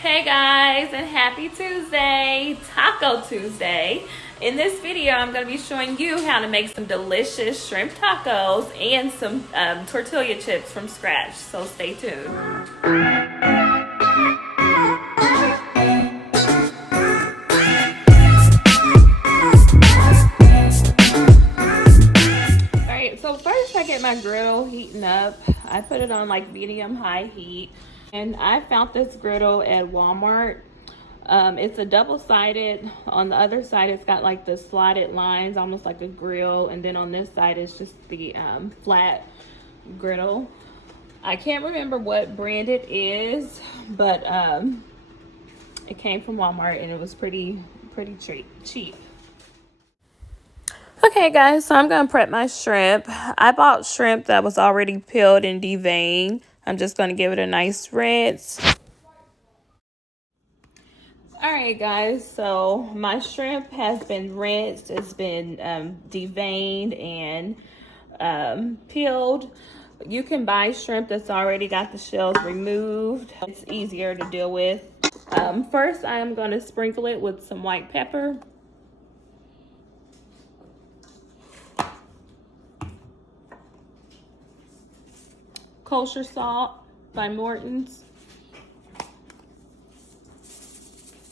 Hey guys, and happy Tuesday, Taco Tuesday. In this video, I'm going to be showing you how to make some delicious shrimp tacos and some tortilla chips from scratch, so stay tuned. Alright, so first I get my griddle heating up. I put it on like medium-high heat. And I found this griddle at Walmart. It's a double-sided. On the other side, it's got like the slotted lines, almost like a grill. And then on this side, it's just the flat griddle. I can't remember what brand it is, but it came from Walmart and it was pretty cheap. Okay guys, so I'm going to prep my shrimp. I bought shrimp that was already peeled and deveined. I'm just going to give it a nice rinse. Alright guys, so my shrimp has been rinsed. It's been deveined and peeled. You can buy shrimp that's already got the shells removed. It's easier to deal with. First, I am going to sprinkle it with some white pepper. Kosher salt by Morton's.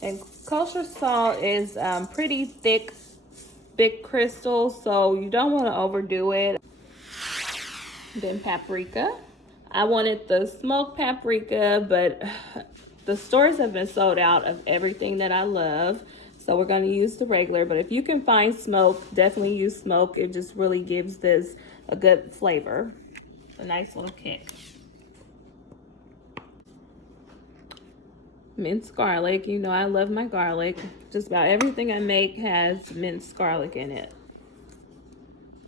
And kosher salt is pretty thick, big crystals, so you don't want to overdo it. Then paprika. I wanted the smoked paprika, but the stores have been sold out of everything that I love. So we're going to use the regular, but if you can find smoke, definitely use smoke. It just really gives this a good flavor. A nice little kick. Minced garlic. You know I love my garlic. Just about everything I make has minced garlic in it.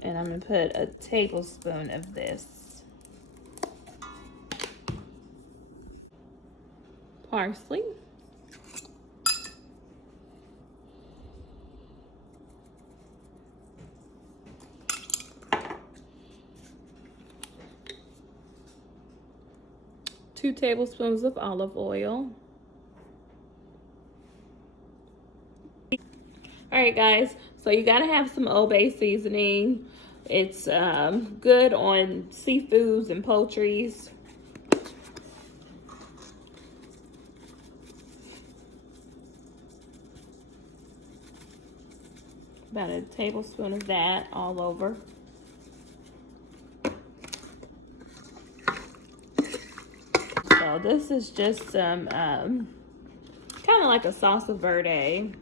And I'm going to put a tablespoon of this. Parsley. Two tablespoons of olive oil. Alright guys, so you gotta have some Old Bay seasoning. It's good on seafoods and poultries. About a tablespoon of that all over. So this is just some kind of like a salsa verde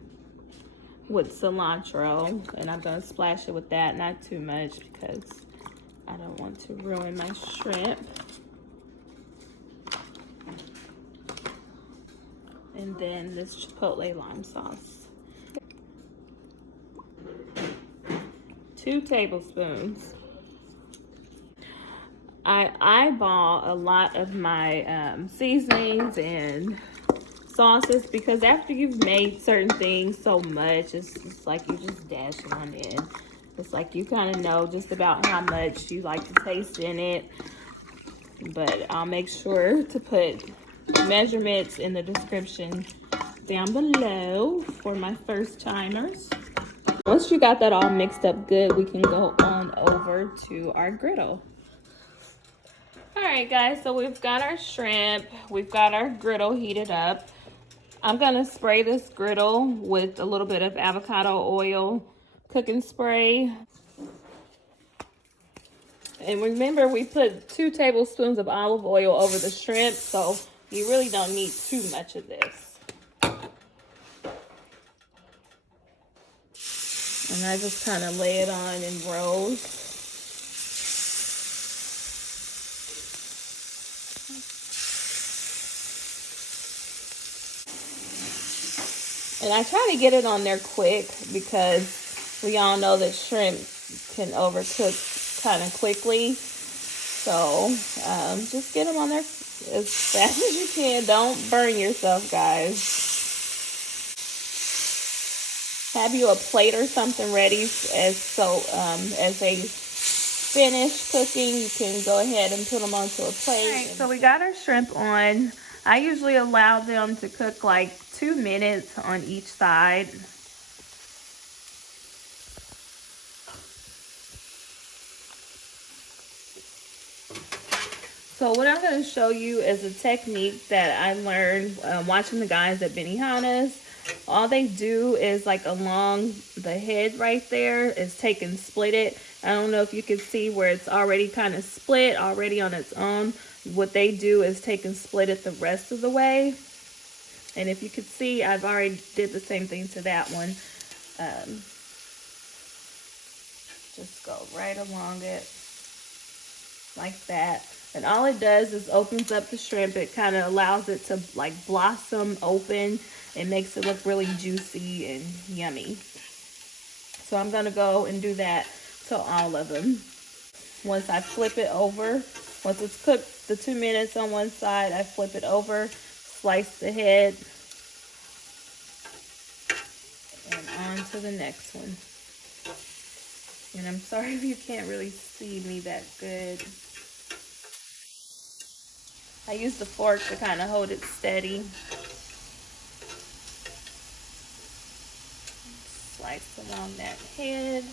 with cilantro, and I'm going to splash it with that, not too much because I don't want to ruin my shrimp. And then this chipotle lime sauce. 2 tablespoons. I eyeball a lot of my seasonings and sauces because after you've made certain things so much, it's like you just dash it on in. It's like you kind of know just about how much you like to taste in it. But I'll make sure to put measurements in the description down below for my first timers. Once you got that all mixed up good, we can go on over to our griddle. Alright guys, so we've got our shrimp, we've got our griddle heated up. I'm going to spray this griddle with a little bit of avocado oil cooking spray. And remember, we put 2 tablespoons of olive oil over the shrimp, so you really don't need too much of this. And I just kind of lay it on in rows. And I try to get it on there quick because we all know that shrimp can overcook kind of quickly. So just get them on there as fast as you can. Don't burn yourself, guys. Have you a plate or something ready as they finish cooking, you can go ahead and put them onto a plate. All right, so we got our shrimp on I usually allow them to cook like 2 minutes on each side. So what I'm going to show you is a technique that I learned watching the guys at Benihana's. All they do is like along the head right there is take and split it. I don't know if you can see where it's already kind of split already on its own. What they do is take and split it the rest of the way. And if you could see, I've already did the same thing to that one. Just go right along it like that. And all it does is opens up the shrimp. It kind of allows it to like blossom open. It makes it look really juicy and yummy. So I'm going to go and do that to all of them. Once I flip it over, once it's cooked the 2 minutes on one side, I flip it over, slice the head, and on to the next one. And I'm sorry if you can't really see me that good. I use the fork to kind of hold it steady. Slice along that head.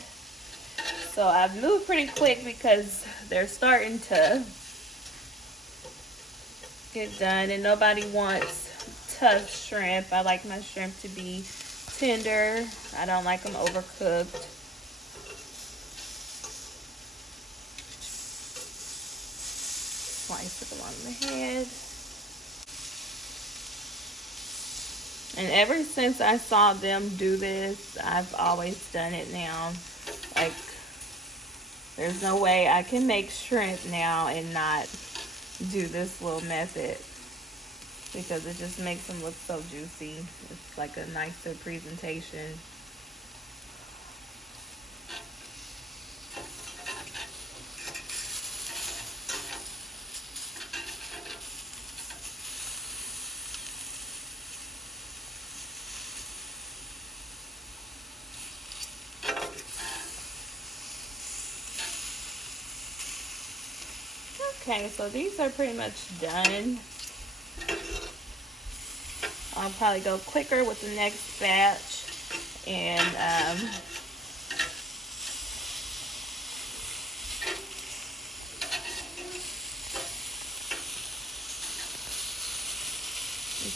So I've moved pretty quick because they're starting to get done, and nobody wants tough shrimp. I like my shrimp to be tender. I don't like them overcooked. Slice it along the head. And ever since I saw them do this, I've always done it now. Like, there's no way I can make shrimp now and not do this little method, because it just makes them look so juicy. It's like a nicer presentation. Okay, so these are pretty much done. I'll probably go quicker with the next batch. And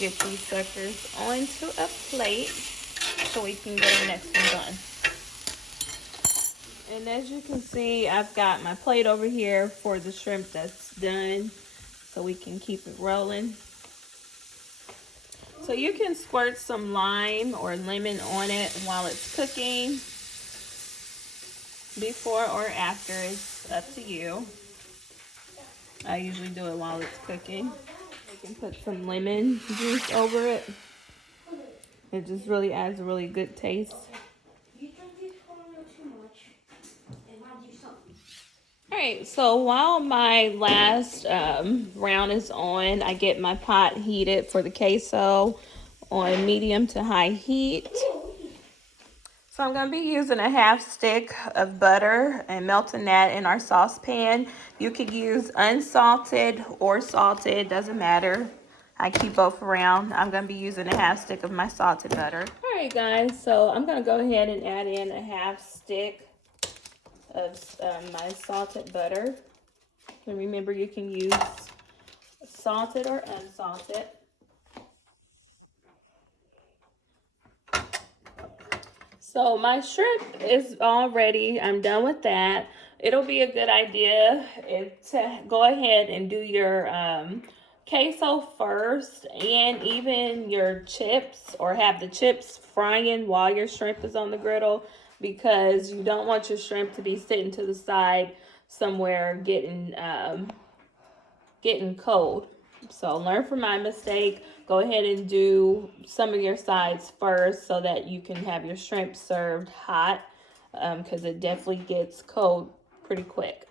get these suckers onto a plate so we can get our next one done. And as you can see, I've got my plate over here for the shrimp that's done, so we can keep it rolling. So you can squirt some lime or lemon on it while it's cooking, before or after, it's up to you. I usually do it while it's cooking. You can put some lemon juice over it. It just really adds a really good taste. Alright, so while my last round is on, I get my pot heated for the queso on medium to high heat. So I'm going to be using a 1/2 stick of butter and melting that in our saucepan. You could use unsalted or salted, doesn't matter. I keep both around. I'm going to be using a 1/2 stick of my salted butter. Alright guys, so I'm going to go ahead and add in a 1/2 stick of my salted butter. And remember, you can use salted or unsalted. So my shrimp is all ready. I'm done with that. It'll be a good idea to go ahead and do your queso first, and even your chips, or have the chips frying while your shrimp is on the griddle, because you don't want your shrimp to be sitting to the side somewhere getting cold. So learn from my mistake. Go ahead and do some of your sides first so that you can have your shrimp served hot, because it definitely gets cold pretty quick.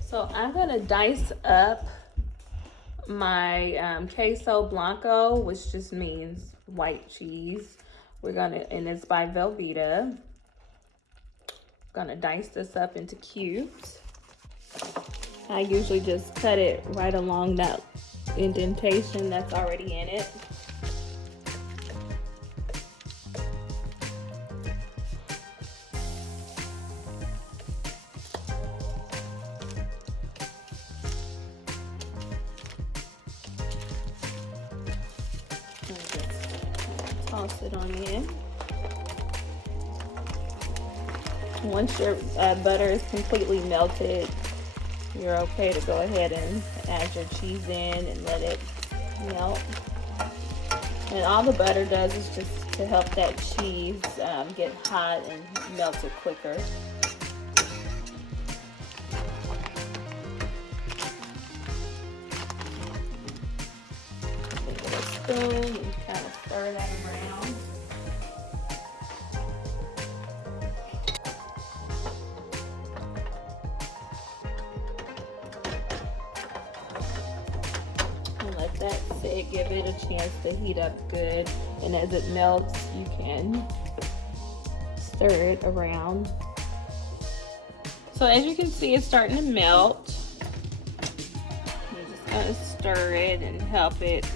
So I'm gonna dice up my queso blanco, which just means white cheese. And it's by Velveeta. Gonna dice this up into cubes. I usually just cut it right along that indentation that's already in it. Toss it on in. Once your butter is completely melted, you're okay to go ahead and add your cheese in and let it melt. And all the butter does is just to help that cheese get hot and melt it quicker. Take a spoon and kind of stir that around. Let that sit, give it a chance to heat up good, and as it melts you can stir it around. So as you can see, it's starting to melt. You're just gonna stir it and help it.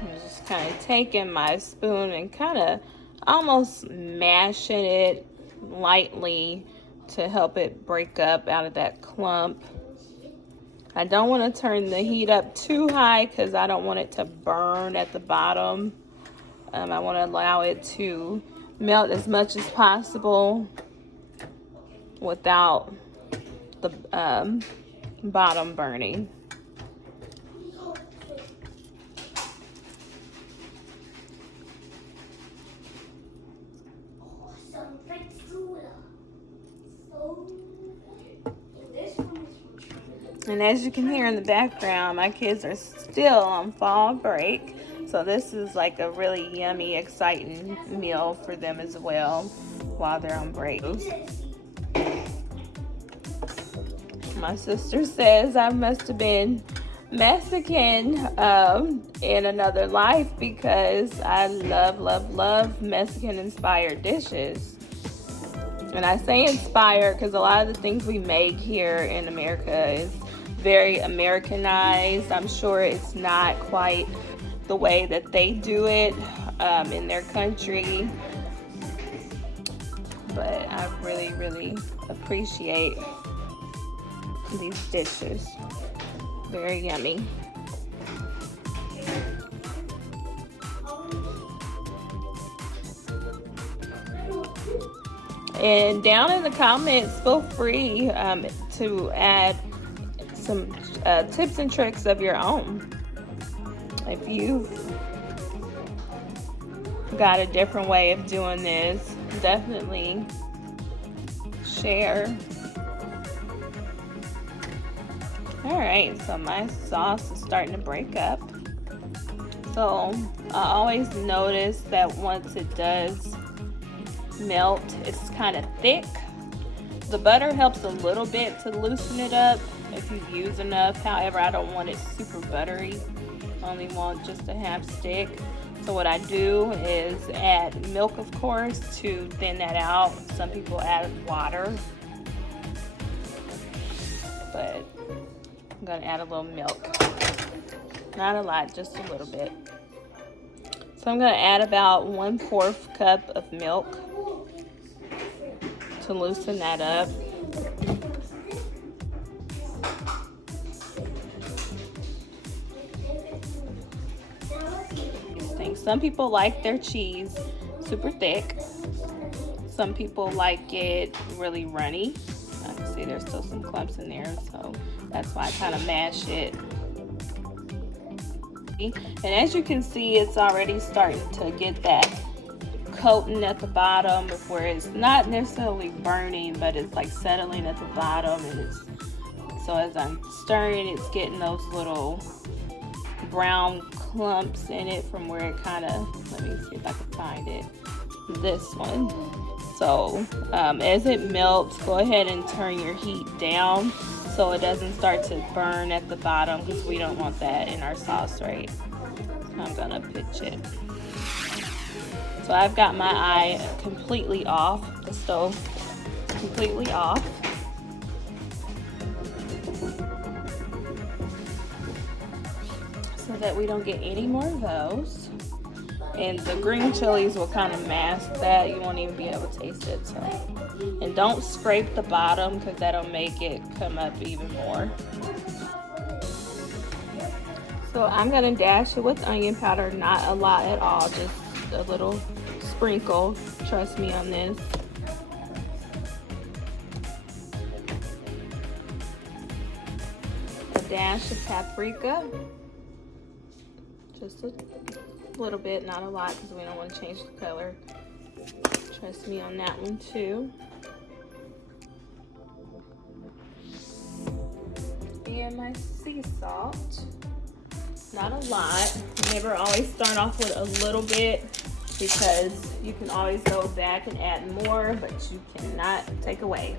I'm just kind of taking my spoon and kind of almost mashing it lightly to help it break up out of that clump. I don't want to turn the heat up too high because I don't want it to burn at the bottom. I want to allow it to melt as much as possible without the bottom burning. And as you can hear in the background, my kids are still on fall break. So this is like a really yummy, exciting meal for them as well while they're on break. My sister says I must have been Mexican in another life because I love Mexican inspired dishes. And I say inspired because a lot of the things we make here in America is very Americanized. I'm sure it's not quite the way that they do it in their country, but I really appreciate these dishes. Very yummy. And down in the comments, feel free to add some tips and tricks of your own. If you've got a different way of doing this, definitely share. All right, so my sauce is starting to break up. So I always notice that once it does melt, it's kind of thick. The butter helps a little bit to loosen it up if you use enough. However, I don't want it super buttery. I only want just a half stick. So what I do is add milk, of course, to thin that out. Some people add water, but I'm gonna add a little milk. Not a lot, just a little bit. So I'm gonna add about 1/4 cup of milk to loosen that up. Some people like their cheese super thick. Some people like it really runny. I can see there's still some clumps in there, so that's why I kind of mash it. And as you can see, it's already starting to get that coating at the bottom where it's not necessarily burning, but it's like settling at the bottom. And it's so as I'm stirring, it's getting those little brown clumps in it from where it kind of, let me see if I can find it, this one. So as it melts, go ahead and turn your heat down so it doesn't start to burn at the bottom, because we don't want that in our sauce, right? I'm gonna pitch it. So I've got my eye completely off, the stove completely off. So that we don't get any more of those. And the green chilies will kind of mask that. You won't even be able to taste it. So. And don't scrape the bottom because that'll make it come up even more. So I'm gonna dash it with onion powder, not a lot at all, just a little sprinkle. Trust me on this. A dash of paprika. Just a little bit, not a lot, because we don't want to change the color. Trust me on that one too. And my sea salt. Not a lot. Never always start off with a little bit because you can always go back and add more, but you cannot take away.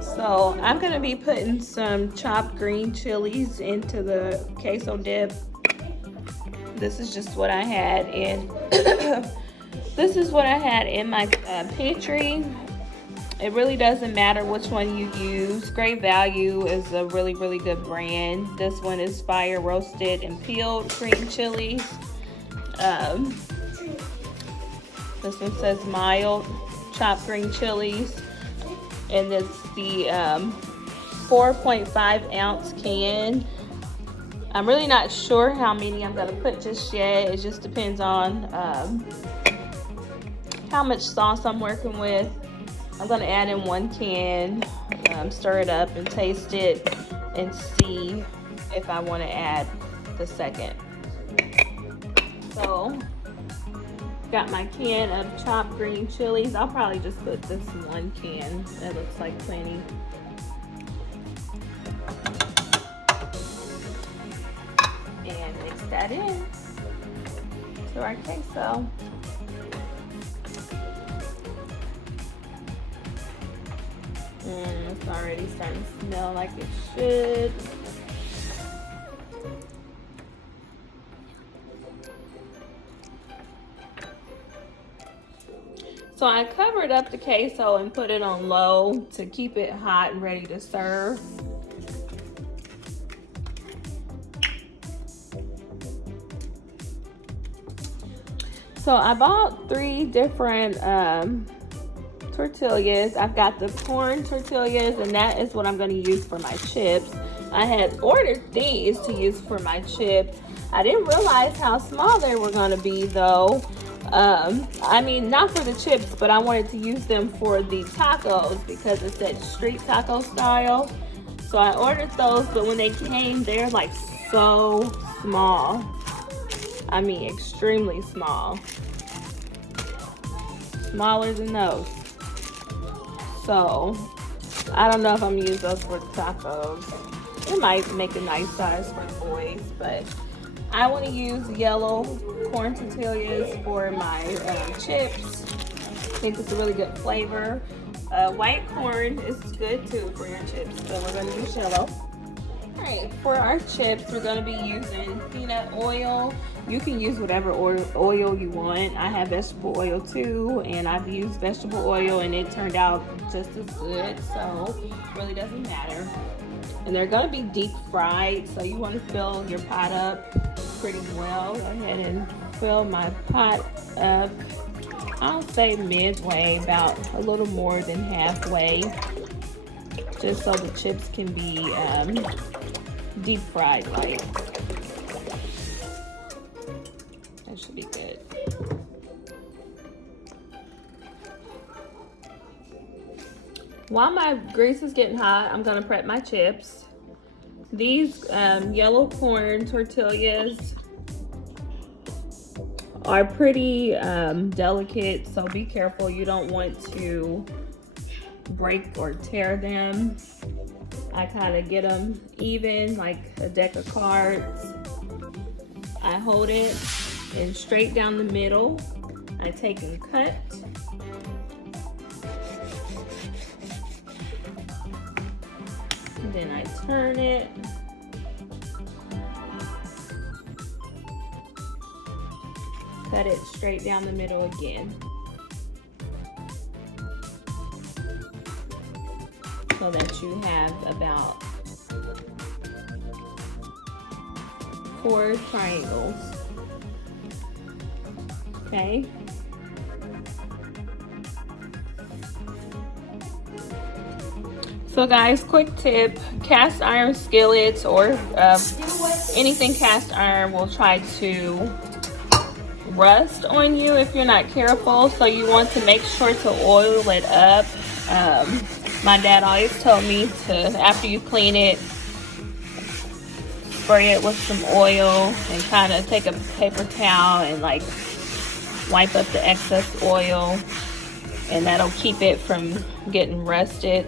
So I'm gonna be putting some chopped green chilies into the queso dip. This is just what I had in this is what I had in my pantry. It really doesn't matter which one you use. Great Value is a really, really good brand. This one is fire roasted and peeled green chilies. This one says mild chopped green chilies. And it's the 4.5 ounce can. I'm really not sure how many I'm gonna put just yet. It just depends on how much sauce I'm working with. I'm gonna add in 1 can, stir it up and taste it and see if I wanna add the second. So, got my can of chopped green chilies. I'll probably just put this 1 can. That looks like plenty. And mix that in to our queso. It's already starting to smell like it should. So I covered up the queso and put it on low to keep it hot and ready to serve. So I bought 3 different tortillas. I've got the corn tortillas, and that is what I'm going to use for my chips. I had ordered these to use for my chips. I didn't realize how small they were going to be though. I mean, not for the chips, but I wanted to use them for the tacos because it said street taco style. So I ordered those, but when they came, they're like so small. I mean, extremely small. Smaller than those. So, I don't know if I'm gonna use those for tacos. It might make a nice size for the boys, but I want to use yellow corn tortillas for my chips. I think it's a really good flavor. White corn is good too for your chips, so we're gonna use yellow. Alright, for our chips, we're gonna be using peanut oil. You can use whatever oil you want. I have vegetable oil too, and I've used vegetable oil and it turned out just as good, so it really doesn't matter. And they're gonna be deep fried, so you wanna fill your pot up pretty well. Go ahead and fill my pot up, I'll say midway, about a little more than halfway, just so the chips can be deep fried like. That should be good. While my grease is getting hot, I'm gonna prep my chips. These yellow corn tortillas are pretty delicate, so be careful. You don't want to break or tear them. I kind of get them even, like a deck of cards. I hold it and straight down the middle. I take and cut. And then I turn it. cut it straight down the middle again. So that you have about 4 triangles. Okay. So guys, quick tip, cast iron skillets or anything cast iron will try to rust on you if you're not careful. So you want to make sure to oil it up. My dad always told me to, after you clean it, spray it with some oil and kind of take a paper towel and like wipe up the excess oil, and that'll keep it from getting rusted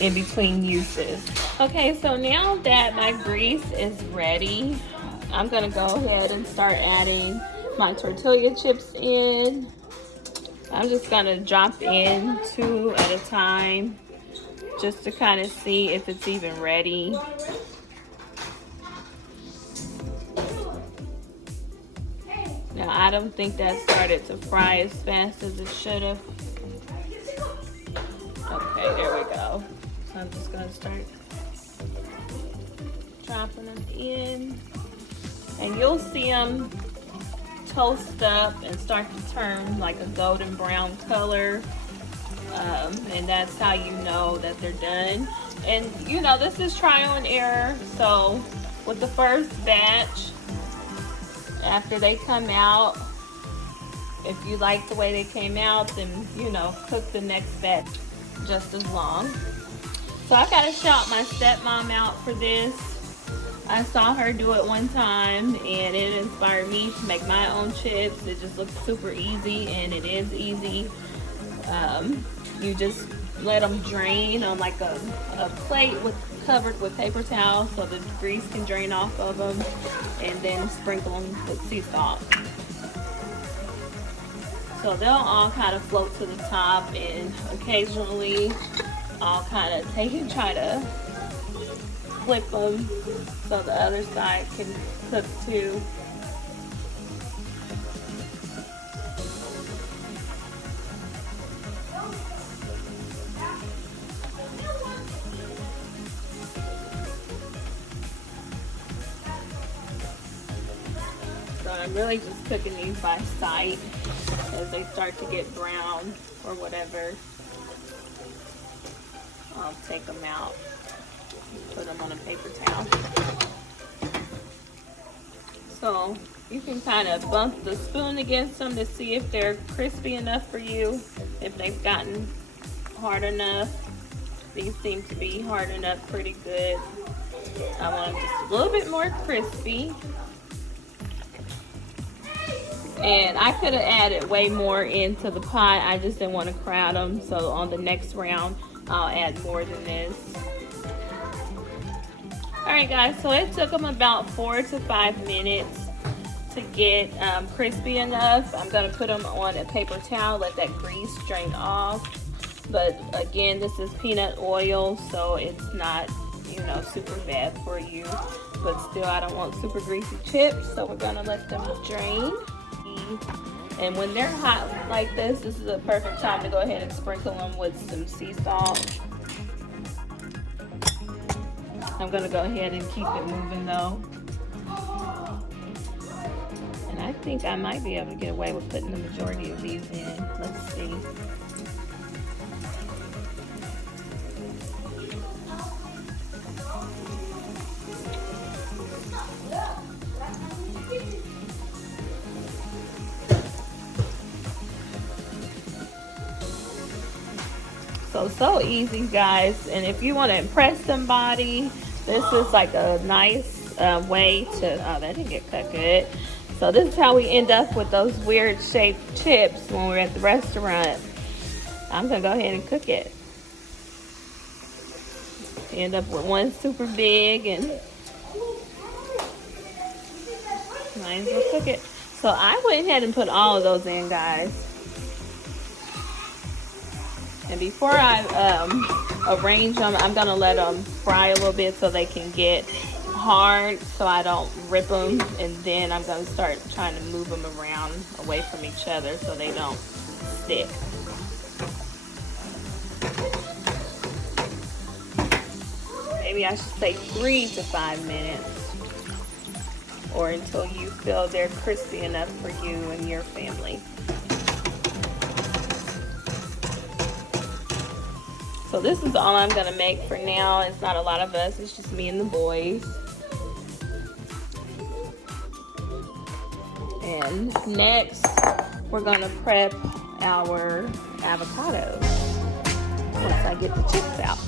in between uses. Okay, so now that my grease is ready, I'm gonna go ahead and start adding my tortilla chips in. I'm just gonna drop in 2 at a time just to kind of see if it's even ready. Now I don't think that started to fry as fast as it should have. Okay, there we go. So I'm just gonna start dropping them in, and you'll see them toast up and start to turn like a golden brown color, and that's how you know that they're done. And you know, this is trial and error, so with the first batch, after they come out, if you like the way they came out, then you know, cook the next batch just as long. So I gotta shout my stepmom out for this. I saw her do it one time and it inspired me to make my own chips. It just looks super easy, and it is easy. You just let them drain on like a plate covered with paper towel so the grease can drain off of them, and then sprinkle them with sea salt. So they'll all kind of float to the top, and occasionally I'll kind of take and try to flip them so the other side can cook too. So I'm really just cooking these by sight. As they start to get brown or whatever, I'll take them out, put them on a paper towel. So you can kind of bump the spoon against them to see if they're crispy enough for you, if they've gotten hard enough. These seem to be hardened up pretty good. I want them just a little bit more crispy. And I could have added way more into the pot. I just didn't want to crowd them. So on the next round, I'll add more than this. Alright guys, so it took them about 4 to 5 minutes to get crispy enough. I'm going to put them on a paper towel, let that grease drain off. But again, this is peanut oil, so it's not, you know, super bad for you. But still, I don't want super greasy chips, so we're going to let them drain. And when they're hot like this is a perfect time to go ahead and sprinkle them with some sea salt. I'm gonna go ahead and keep it moving though. And I think I might be able to get away with putting the majority of these in. Let's see. So easy guys, and if you want to impress somebody, this is like a nice way to, oh, that didn't get cut good. So this is how we end up with those weird shaped chips when we're at the restaurant. I'm gonna go ahead and cook it. End up with one super big, and might as well cook it. So I went ahead and put all of those in, guys. And before I arrange them, I'm gonna let them fry a little bit so they can get hard so I don't rip them, and then I'm going to start trying to move them around away from each other so they don't stick. Maybe I should say 3 to 5 minutes, or until you feel they're crispy enough for you and your family. So this is all I'm gonna make for now. It's not a lot of us, it's just me and the boys. And next, we're gonna prep our avocados once I get the chips out.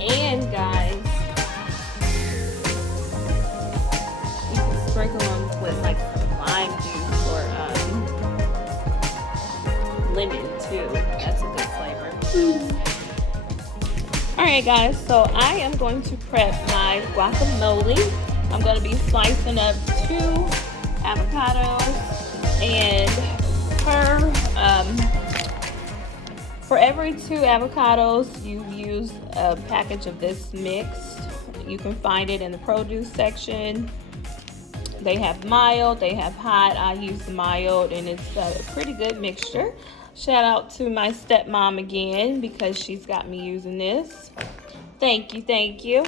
And guys, you can sprinkle them with like lime juice or lemon too. That's a good flavor. Alright guys, so I am going to prep my guacamole. I'm going to be slicing up 2 avocados, and for every 2 avocados you use a package of this mix. You can find it in the produce section. They have mild, they have hot. I use the mild, and it's a pretty good mixture. Shout out to my stepmom again, because she's got me using this. Thank you, thank you.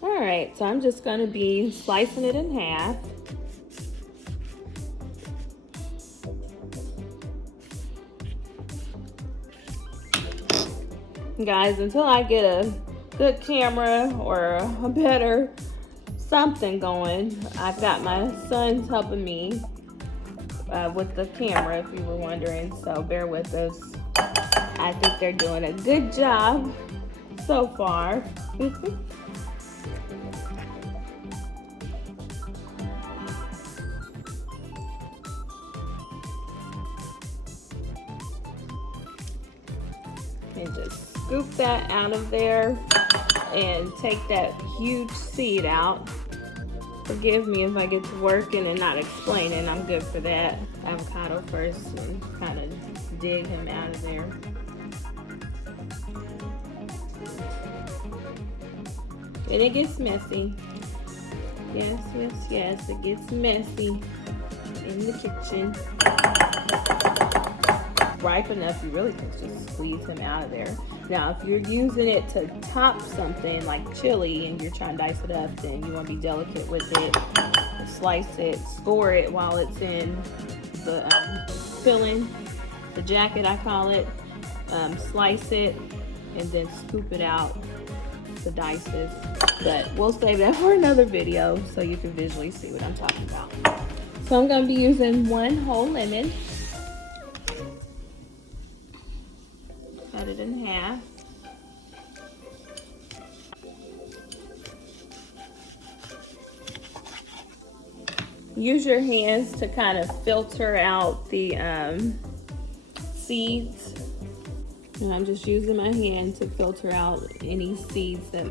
All right, so I'm just gonna be slicing it in half. Guys, until I get a good camera or a better something going, I've got my sons helping me with the camera, if you were wondering, so bear with us. I think they're doing a good job so far. And just scoop that out of there and take that huge seed out. Forgive me if I get to working and not explaining. I'm good for that. Avocado first, and kind of dig him out of there. And it gets messy. Yes, yes, yes, it gets messy in the kitchen. Ripe enough, you really can just squeeze him out of there. Now, if you're using it to top something like chili and you're trying to dice it up, then you want to be delicate with it. Slice it, score it while it's in the filling, the jacket I call it. Slice it and then scoop it out to dices. But we'll save that for another video so you can visually see what I'm talking about. So I'm going to be using 1 whole lemon. Cut it in half. Use your hands to kind of filter out the seeds. And I'm just using my hand to filter out any seeds that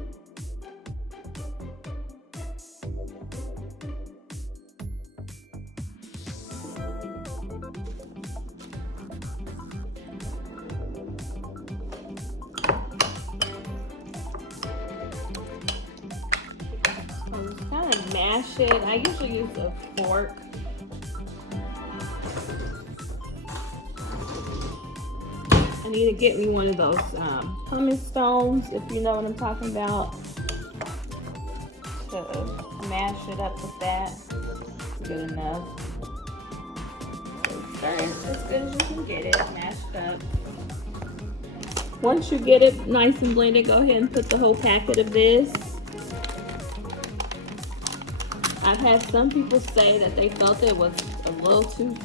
mash it. I usually use a fork. I need to get me one of those pumice stones, if you know what I'm talking about, to mash it up with that. It's good enough. So start as good as you can get it, mashed up. Once you get it nice and blended, go ahead and put the whole packet of this. I've had some people say that they felt it was a little too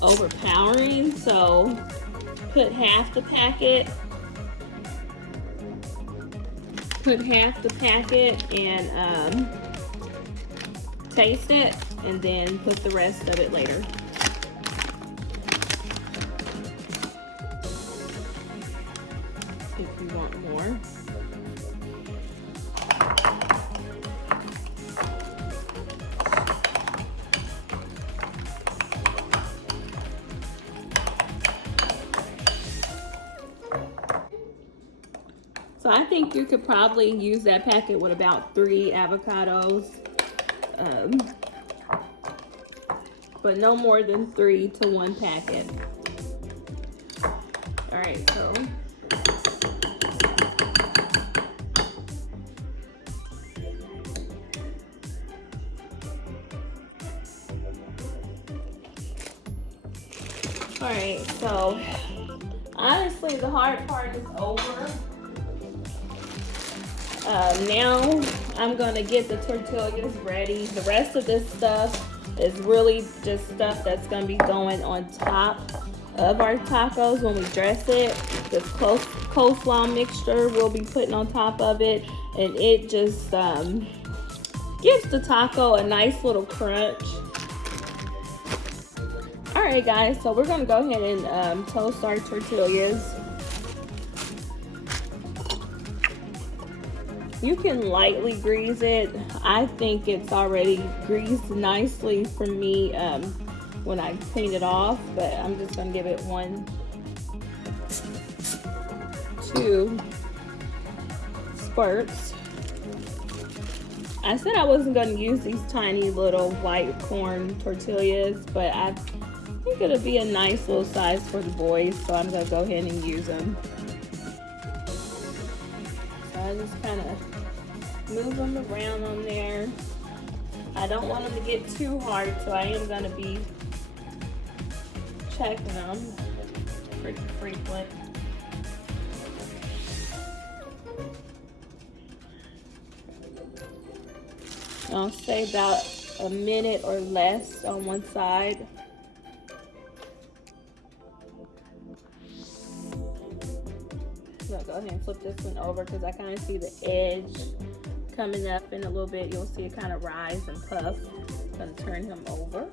overpowering, so put half the packet. Put half the packet and taste it, and then put the rest of it later. If you want more. So I think you could probably use that packet with about 3 avocados. But no more than 3 to 1 packet. All right, so all right, so honestly, the hard part is over. Now I'm gonna get the tortillas ready. The rest of this stuff is really just stuff that's gonna be going on top of our tacos when we dress it. This coleslaw mixture we'll be putting on top of it, and it just gives the taco a nice little crunch. All right, guys, so we're gonna go ahead and toast our tortillas. You can lightly grease it. I think it's already greased nicely for me when I clean it off, but I'm just gonna give it 1, 2 spurts. I said I wasn't gonna use these tiny little white corn tortillas, but I think it'll be a nice little size for the boys, so I'm gonna go ahead and use them. So I just kind of move them around on there. I don't want them to get too hard, so I am gonna be checking them pretty frequent. I'll say about a minute or less on one side. So I'll go ahead and flip this one over because I kind of see the edge coming up in a little bit. You'll see it kind of rise and puff. I'm gonna turn him over.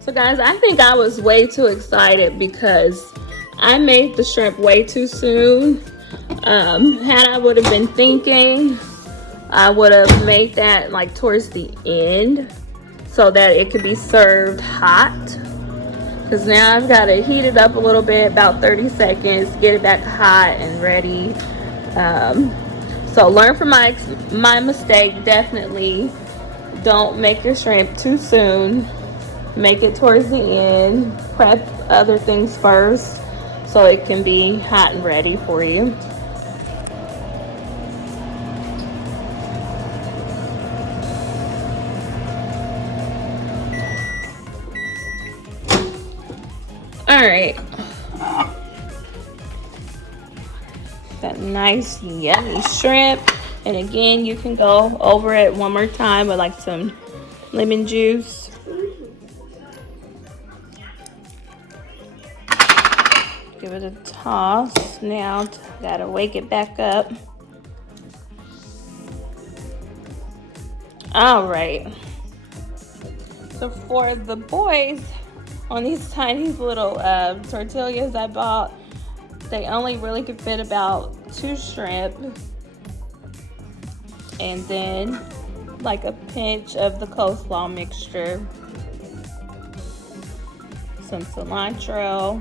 So guys, I think I was way too excited because I made the shrimp way too soon. Had I would have been thinking, I would have made that like towards the end so that it could be served hot. Because now I've got to heat it up a little bit, about 30 seconds, get it back hot and ready. So learn from my mistake. Definitely don't make your shrimp too soon. Make it towards the end. Prep other things first so it can be hot and ready for you. All right. That nice yummy shrimp. And again, you can go over it one more time with like some lemon juice. Give it a toss. Now gotta wake it back up. All right. So for the boys, on these tiny little tortillas I bought, they only really could fit about 2 shrimp, and then like a pinch of the coleslaw mixture, some cilantro,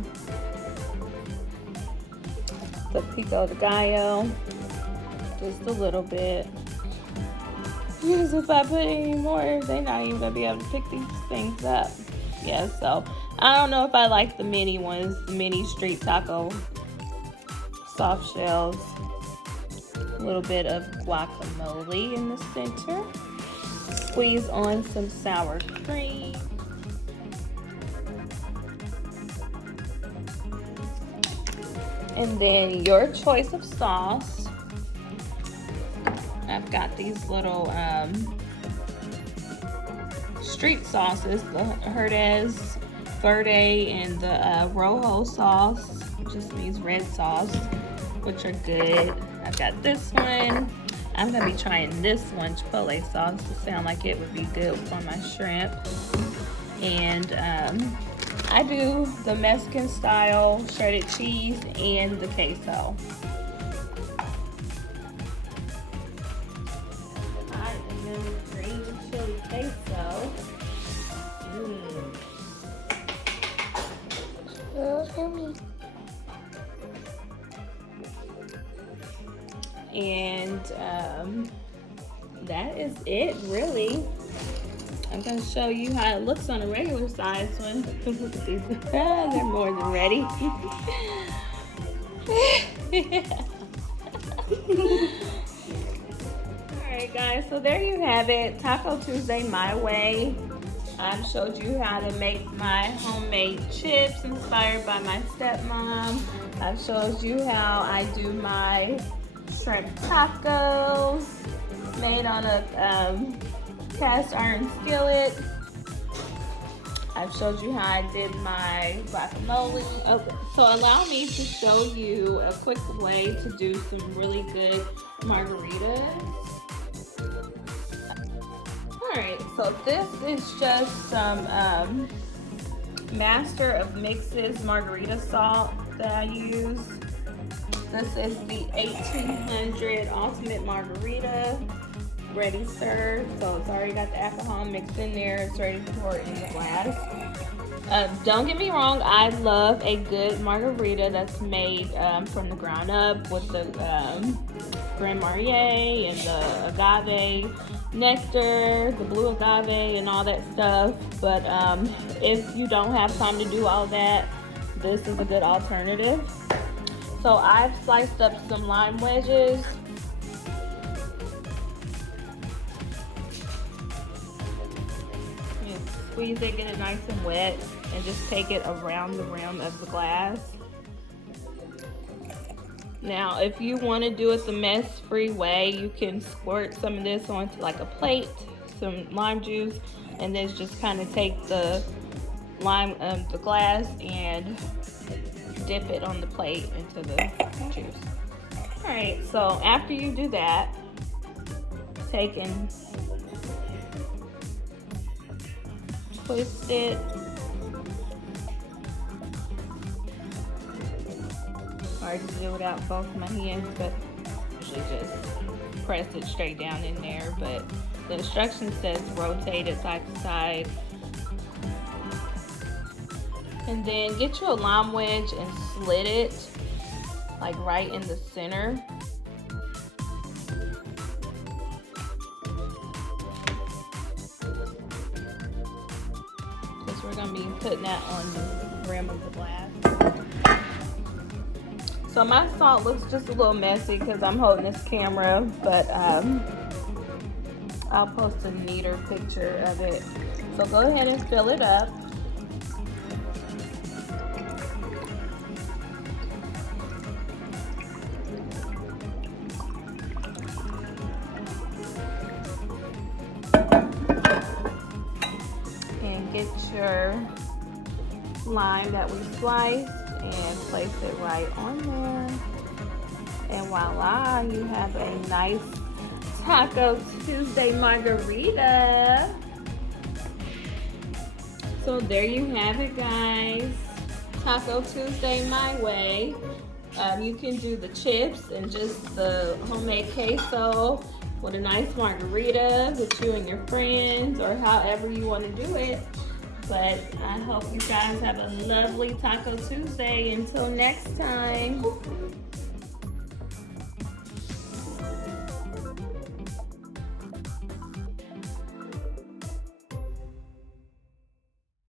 the pico de gallo, just a little bit. Because if I put any more, they're not even gonna be able to pick these things up. Yeah, so I don't know if I like the mini ones, the mini street taco soft shells. A little bit of guacamole in the center. Squeeze on some sour cream. And then your choice of sauce. I've got these little street sauces, the Herdez Verde and the Rojo sauce, which just means red sauce, which are good. I've got this one. I'm gonna be trying this one, Chipotle sauce. It sounds like it would be good for my shrimp. And I do the Mexican style shredded cheese and the queso. I am doing green chili queso. And that is it, really. I'm going to show you how it looks on a regular size one. Look at these. They're more than ready. Alright guys, so there you have it. Taco Tuesday my way. I've showed you how to make my homemade chips inspired by my stepmom. I've showed you how I do my shrimp tacos made on a cast iron skillet. I've showed you how I did my guacamole. Okay, so allow me to show you a quick way to do some really good margaritas. Alright, so this is just some Master of Mixes margarita salt that I use. This is the 1800 Ultimate Margarita, ready served. So it's already got the alcohol mixed in there. It's ready to pour in the glass. Don't get me wrong, I love a good margarita that's made from the ground up with the Grand Marnier and the agave nectar, the blue agave and all that stuff. But if you don't have time to do all that, this is a good alternative. So I've sliced up some lime wedges. You squeeze it, get it nice and wet, and just take it around the rim of the glass. Now, if you want to do it the mess-free way, you can squirt some of this onto like a plate, some lime juice, and then just kind of take the lime, the glass, and dip it on the plate into the juice. All right, so after you do that, take and twist it. Hard to do without both my hands, but usually just press it straight down in there. But the instruction says rotate it side to side. And then get you a lime wedge and slit it like right in the center. Because we're going to be putting that on the rim of the glass. So my salt looks just a little messy because I'm holding this camera, but I'll post a neater picture of it. So go ahead and fill it up. And get your lime that we sliced and place it right on there. And voila, you have a nice Taco Tuesday margarita. So there you have it, guys. Taco Tuesday my way. You can do the chips and just the homemade queso with a nice margarita with you and your friends, or however you want to do it. But I hope you guys have a lovely Taco Tuesday. Until next time.